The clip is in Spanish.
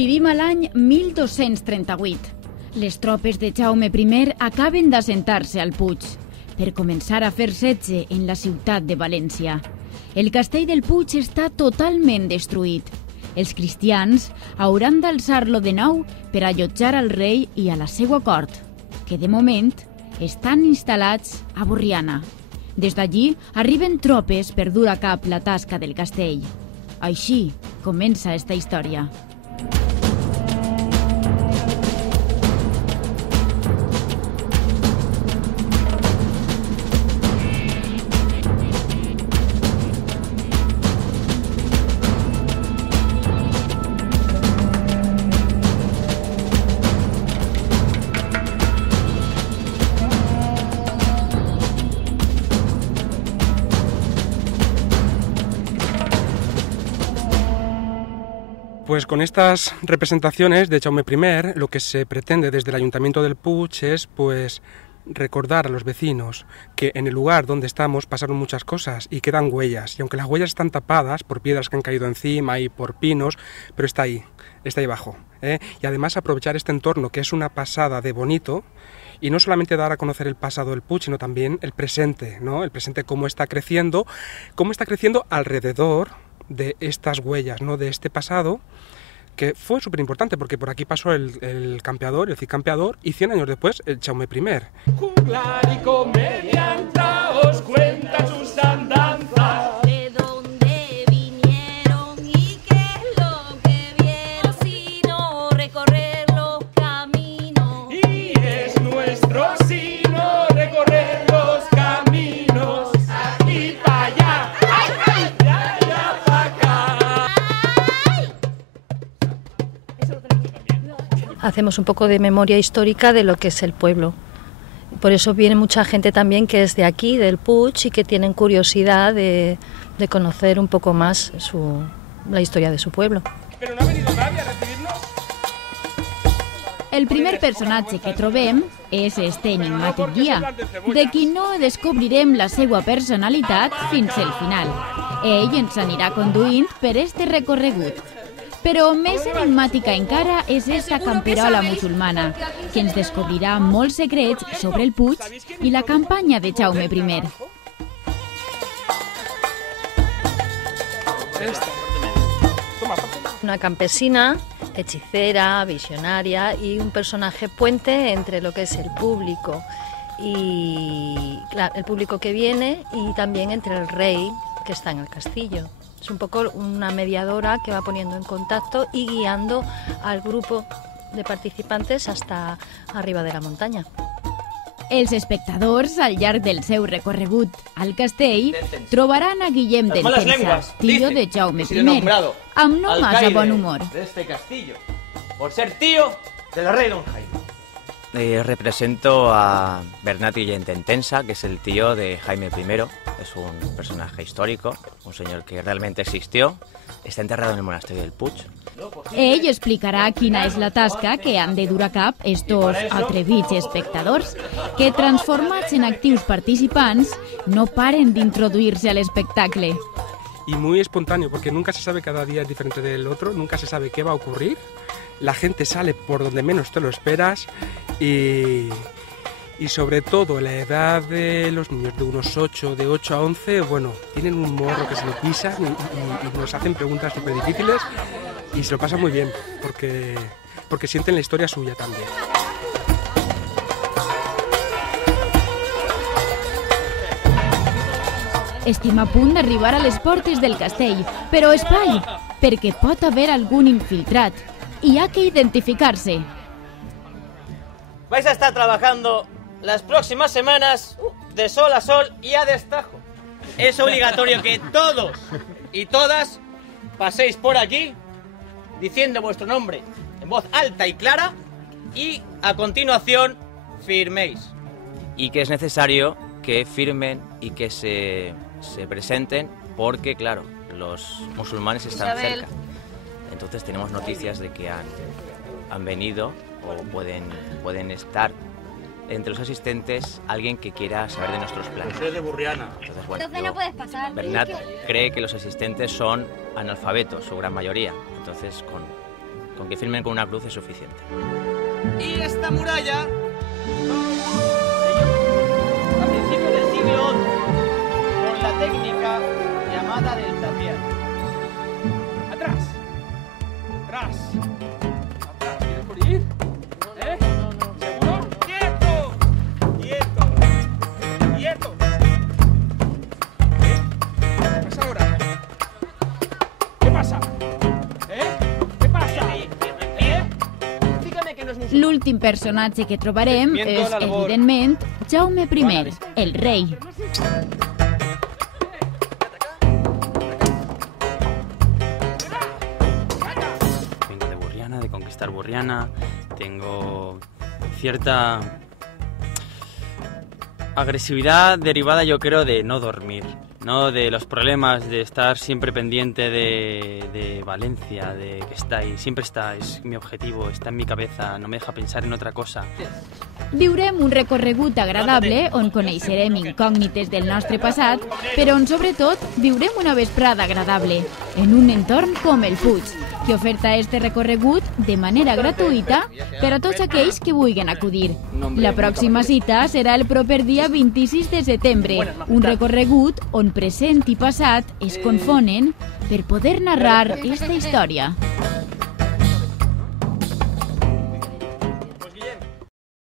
Vivim a l'any 1238. Les tropes de Jaume I acaben d'assentar-se al Puig per començar a fer setge en la ciutat de València. El castell del Puig està totalment destruït. Els cristians hauran d'alçar-lo de nou per allotjar al rei i a la seva cort, que de moment estan instal·lats a Borriana. Des d'allí arriben tropes per dur a cap la tasca del castell. Així comença esta història. Pues con estas representaciones de Jaume I, lo que se pretende desde el Ayuntamiento del Puig es pues recordar a los vecinos que en el lugar donde estamos pasaron muchas cosas y quedan huellas. Y aunque las huellas están tapadas por piedras que han caído encima y por pinos, pero está ahí abajo. Y además aprovechar este entorno que es una pasada de bonito. Y no solamente dar a conocer el pasado del Puig, sino también el presente, ¿no? El presente, cómo está creciendo alrededor de estas huellas, ¿no? De este pasado, que fue súper importante, porque por aquí pasó el campeador, el Cid Campeador, y 100 años después el Jaume I. Juglar y comedianta os cuenta sus andanzas. De dónde vinieron y qué es lo que vieron, sino recorrer los caminos. Y es nuestro sino recorrer los caminos. Aquí para allá, de allá para acá. Hacemos un poco de memoria histórica de lo que es el pueblo. Por eso viene mucha gente también que es de aquí, del Puig, y que tienen curiosidad de conocer un poco más la historia de su pueblo. Pero no ha venido nadie a recibirnos. El primer personatge que trobem és este enigmàtic guia, de qui no descobrirem la seva personalitat fins al final. Ell ens anirà conduint per este recorregut. Però més enigmàtica encara és esta camperola musulmana, que ens descobrirà molts secrets sobre el Puig i la campanya de Jaume I. Una campesina, hechicera, visionaria y un personaje puente entre lo que es el público y el público que viene y también entre el rey que está en el castillo. Es un poco una mediadora que va poniendo en contacto y guiando al grupo de participantes hasta arriba de la muntanya. Els espectadors, al llarg del seu recorregut al castell, trobaran a Guillem d'Entença, tío de Jaume I, amb no massa bon humor. De este castillo, por ser tío del rey Don Jaime. Represento a Bernat Guillem d'Entença, que es el tío de Jaime I. Es un personaje histórico, un señor que realmente existió. Está enterrado en el monasterio del Puig. Ell explicarà quina és la tasca que han de dur a cap estos atrevits espectadors, que transformats en actius participants no paren d'introduir-se al espectacle. Y muy espontáneo, porque nunca se sabe, cada día es diferente del otro, nunca se sabe qué va a ocurrir. La gente sale por donde menos te lo esperas y sobre todo la edad de los niños de unos 8, de 8 a 11, bueno, tienen un morro que se lo pisan y nos hacen preguntas súper difíciles y se lo pasan muy bien, porque sienten la historia suya también. Estem a punt d'arribar a les portes del castell, però espai, perquè pot haver algun infiltrat. Y hay que identificarse. Vais a estar trabajando las próximas semanas de sol a sol y a destajo. Es obligatorio que todos y todas paséis por aquí diciendo vuestro nombre en voz alta y clara y a continuación firméis. Y que es necesario que firmen y que se presenten porque, claro, los musulmanes están cerca. Entonces tenemos noticias de que han venido o pueden estar entre los asistentes alguien que quiera saber de nuestros planes. Soy de Borriana. Entonces no puedes pasar. Bernat cree que los asistentes son analfabetos, su gran mayoría. Entonces Con que firmen con una cruz es suficiente. Y esta muralla, a principios del siglo XI, con la técnica llamada del tapial. Atrás. Atrás. Atrás. ¿Quieres morir? ¿Eh? ¿Seguro? ¡Quieto! ¡Quieto! ¡Quieto! ¿Qué pasa ahora? ¿Qué pasa? ¿Qué pasa? Dígame que no es musulmán. L'últim personatge que trobarem és, evidentment, Jaume I, el rei. Vengo de Burriana, de conquistar Burriana. Tengo cierta agresividad derivada, yo creo, de no dormir, ¿no? De los problemas, de estar siempre pendiente de Valencia, de que está ahí, siempre está, es mi objetivo, está en mi cabeza, no me deja pensar en otra cosa. Viurem un recorregut agradable on coneixerem incògnites del nostre passat, però on sobretot viurem una vesprada agradable, en un entorn com el Puig, que oferta este recorregut de manera gratuïta per a tots aquells que vulguin acudir. La pròxima cita serà el proper dia 26 de setembre, un recorregut on present i passat es confonen per poder narrar esta història.